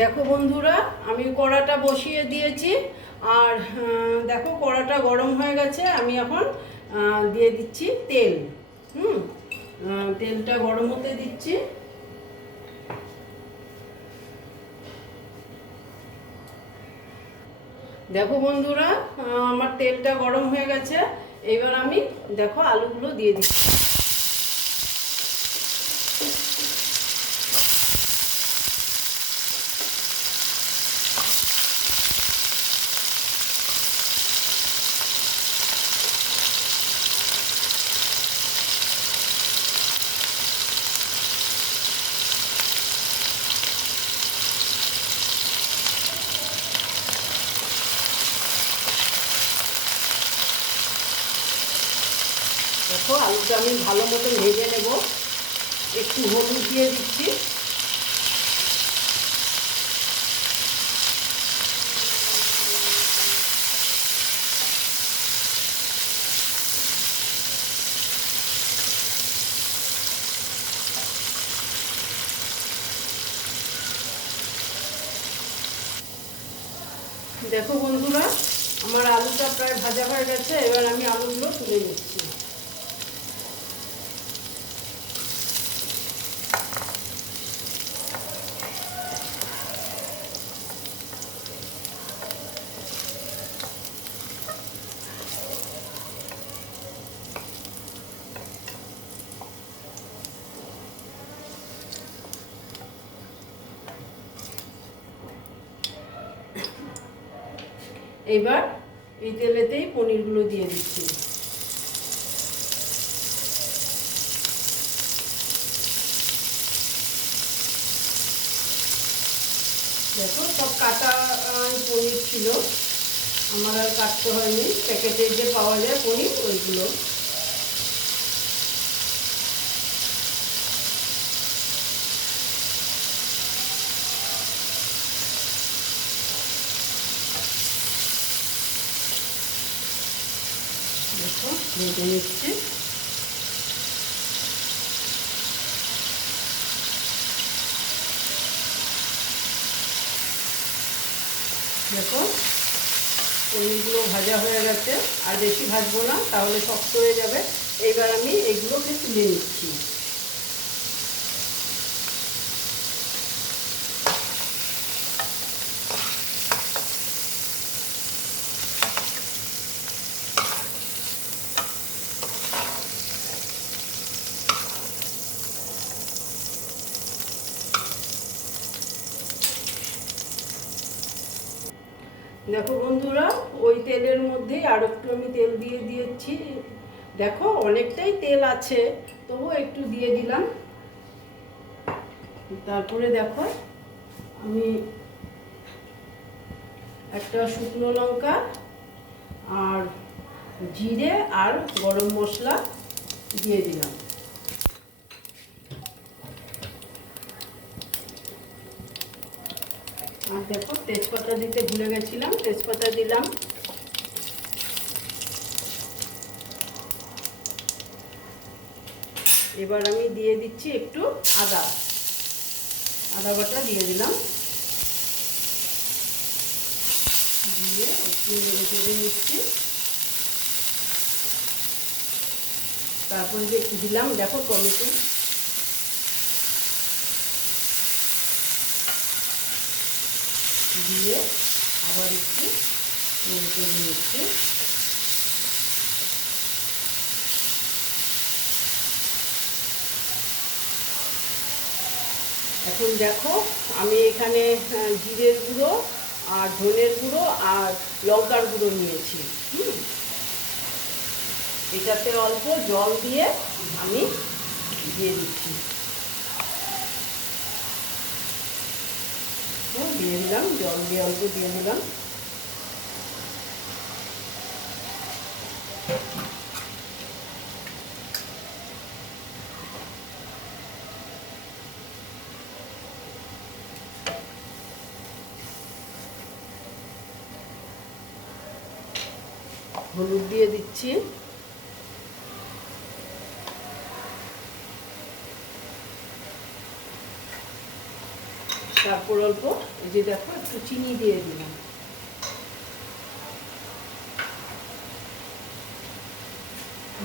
দেখো বন্ধুরা, আমি কড়াটা বসিয়ে দিয়েছি, আর দেখো কড়াটা গরম হয়ে গেছে, আমি এখন দিয়ে দিচ্ছি তেল, হুম তেলটা গরম হতে দিচ্ছি। দেখো বন্ধুরা আমার তেলটা গরম হয়ে গেছে, এবার আমি, দেখো আলুগুলো দিয়ে দিচ্ছি। আলুটা আমি ভালো মতো ভেজে নেব। একটু হলুদ দিয়ে দিচ্ছি। দেখো বন্ধুরা, আমার আলুটা প্রায় ভাজা হয়ে গেছে। এবার আমি আলুগুলো তুলে নিচ্ছি। এবার এই তেলেতেই পনিরগুলো দিয়ে দিচ্ছি। দেখো, সব কাটা পনির ছিল। আমার আর কাটতে হয়নি। প্যাকেটে যে পাওয়া যায় পনির, ওইগুলো। দেখো ভেজে নিচ্ছি। দেখো, পনিরগুলো ভাজা হয়ে গেছে। আর বেশি ভাজবো না, তাহলে শক্ত হয়ে যাবে। এইবার আমি এগুলোকে তুলে নিচ্ছি। দেখো বন্ধুরা, ওই তেলের মধ্যেই আর একটু আমি তেল দিয়ে দিয়েছি। দেখো, অনেকটাই তেল আছে তবু একটু দিয়ে দিলাম। তারপরে দেখো, আমি একটা শুকনো লঙ্কা আর জিরে আর গরম মশলা দিয়ে দিলাম। দেখো, তেজপাতা দিতে ভুলে গেছিলাম, তেজপাতা দিলাম। এবার আমি দিয়ে দিচ্ছি একটু আদা। আদা বাটা দিয়ে দিলাম। দিয়ে একটু নেড়ে নিচ্ছি। তারপরে দিলাম, দেখো টমেটো দিয়ে আবার একটু নেড়ে নিচ্ছি এখন দেখো আমি এখানে জিরের গুঁড়ো আর ধনের গুঁড়ো আর লঙ্কার গুঁড়ো নিয়েছি, হুম? এটাতে অল্প জল দিয়ে আমি দিয়ে দিচ্ছি। দিয়ে দিলাম জল দিয়ে অল্প দিয়ে দিলাম। হলুদ দিয়ে দিচ্ছি। তারপর অল্প যে দেখো, একটু চিনি দিয়ে দিলাম।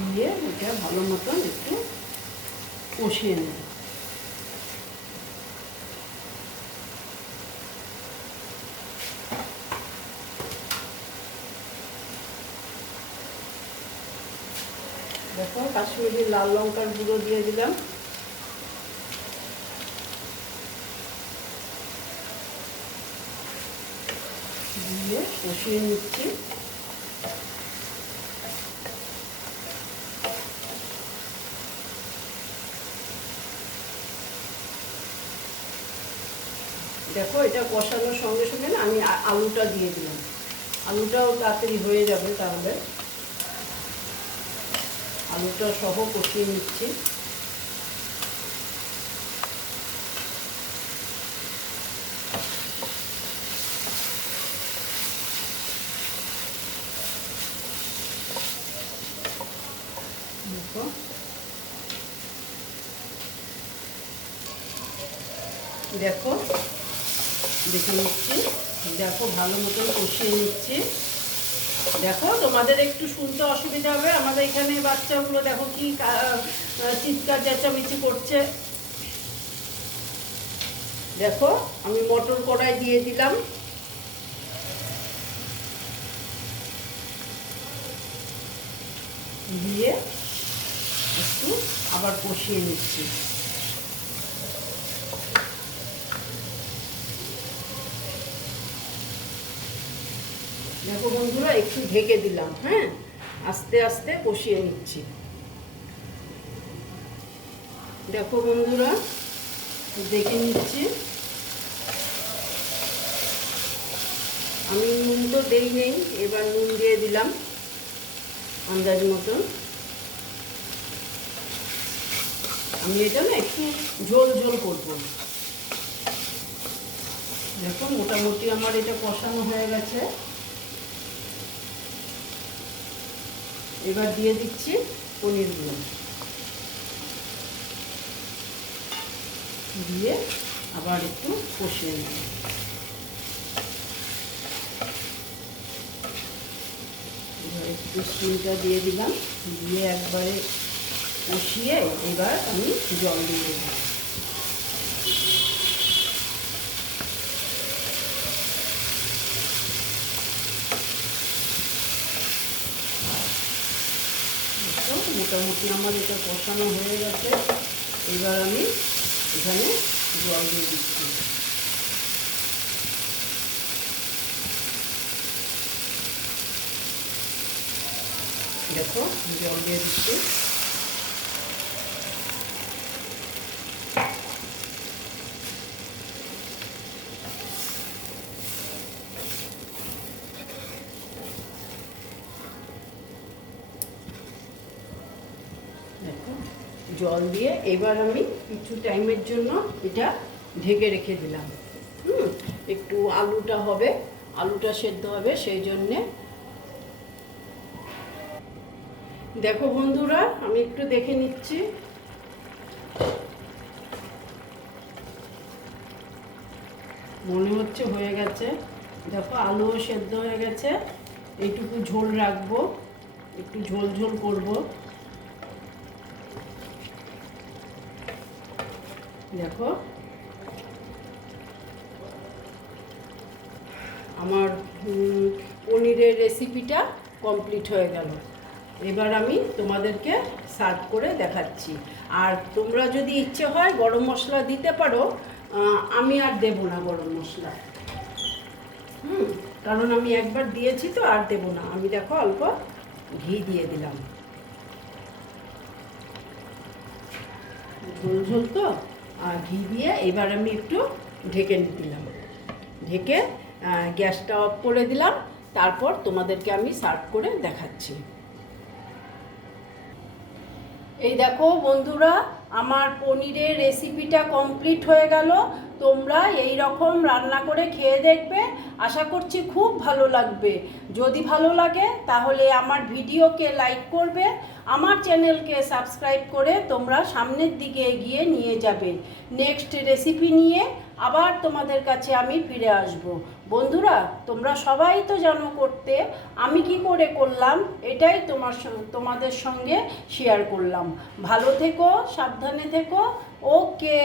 দিয়ে এটা ভালো মতন একটু কষিয়ে নেব। দেখো, কাশ্মীরি লাল লঙ্কার গুঁড়ো দিয়ে দিলাম। দিয়ে কষিয়ে নিচ্ছি। দেখো, এটা কষানোর সঙ্গে সঙ্গে না আমি আলুটা দিয়ে দিলাম। আলুটাও তাড়াতাড়ি হয়ে যাবে তাহলে। আলুটা সহ কষিয়ে নিচ্ছি। দেখো দেখো, দেখে নিচ্ছি। দেখো, ভালো মতন কষিয়ে নিচ্ছি। দেখো, তোমাদের একটু শুনতে অসুবিধা হবে। আমাদের এখানে বাচ্চাগুলো দেখো কি, চিৎকার, চেঁচামেচি করছে। দেখো, আমি মটর কড়াই দিয়ে দিলাম। দিয়ে আবার কষিয়ে নিচ্ছি। দেখো বন্ধুরা, একটু ঢেকে দিলাম হ্যাঁ? আস্তে আস্তে কষিয়ে নিচ্ছি। দেখো বন্ধুরা, দেখে নিচ্ছি। আমি নুন তো দেই নেই এবার নুন দিয়ে দিলাম আন্দাজ মতন। আমি এটা না একটু ঝোল ঝোল করব। দেখো, মোটামুটি আমার এটা কষানো হয়ে গেছে। এবার দিয়ে দিচ্ছি পনিরগুলো। দিয়ে আবার একটু কষিয়ে নেব। একটু স্টিমটা দিয়ে দিলাম। দিয়ে একবারে কষিয়ে এবার আমি জল দিয়ে দেবো। মোটামুটি আমার এটা কষানো হয়ে গেছে। এবার আমি এখানে জল দিয়ে দিচ্ছি। দেখো, জল দিয়ে দিচ্ছি দেখো জল দিয়ে এবার আমি কিছু টাইমের জন্য এটা ঢেকে রেখে দিলাম। হুম, একটু আলুটা হবে, আলুটা সেদ্ধ হবে, সেই জন্যে দেখো বন্ধুরা, আমি একটু দেখে নিচ্ছি। মনে হচ্ছে হয়ে গেছে। দেখো আলুও সেদ্ধ হয়ে গেছে। এইটুকু ঝোল রাখব, একটু ঝোল ঝোল করব। দেখো। আমার পনিরের রেসিপিটা কমপ্লিট হয়ে গেল। এবার আমি তোমাদেরকে সার্ভ করে দেখাচ্ছি। আর তোমরা যদি ইচ্ছে হয় গরম মশলা দিতে পারো আমি আর দেবো না গরম মশলা। হুম, কারণ আমি একবার দিয়েছি তো, আর দেবো না। আমি দেখো অল্প ঘি দিয়ে দিলাম। ঝোল ঝোল তো? আর ঘি দিয়ে এবার আমি একটু ঢেকে দিলাম। ঢেকে গ্যাসটা অফ করে দিলাম। তারপর তোমাদেরকে আমি সার্ভ করে দেখাচ্ছি। এই দেখো বন্ধুরা আমার পনিরের রেসিপিটা কমপ্লিট হয়ে গেল। তোমরা এই রকম রান্না করে খেয়ে দেখবে। আশা করছি খুব ভালো লাগবে। যদি ভালো লাগে, তাহলে আমার ভিডিওকে লাইক করবে। আমার চ্যানেলকে সাবস্ক্রাইব করে তোমরা সামনের দিকে এগিয়ে নিয়ে যাবে। নেক্সট রেসিপি নিয়ে আবার তোমাদের কাছে আমি ফিরে আসব। বন্ধুরা, তোমরা সবাই তো জানো করতে, আমি কি করে করলাম, এটাই তোমার তোমাদের সঙ্গে শেয়ার করলাম। ভালো থেকো, সাবধানে থেকো ওকে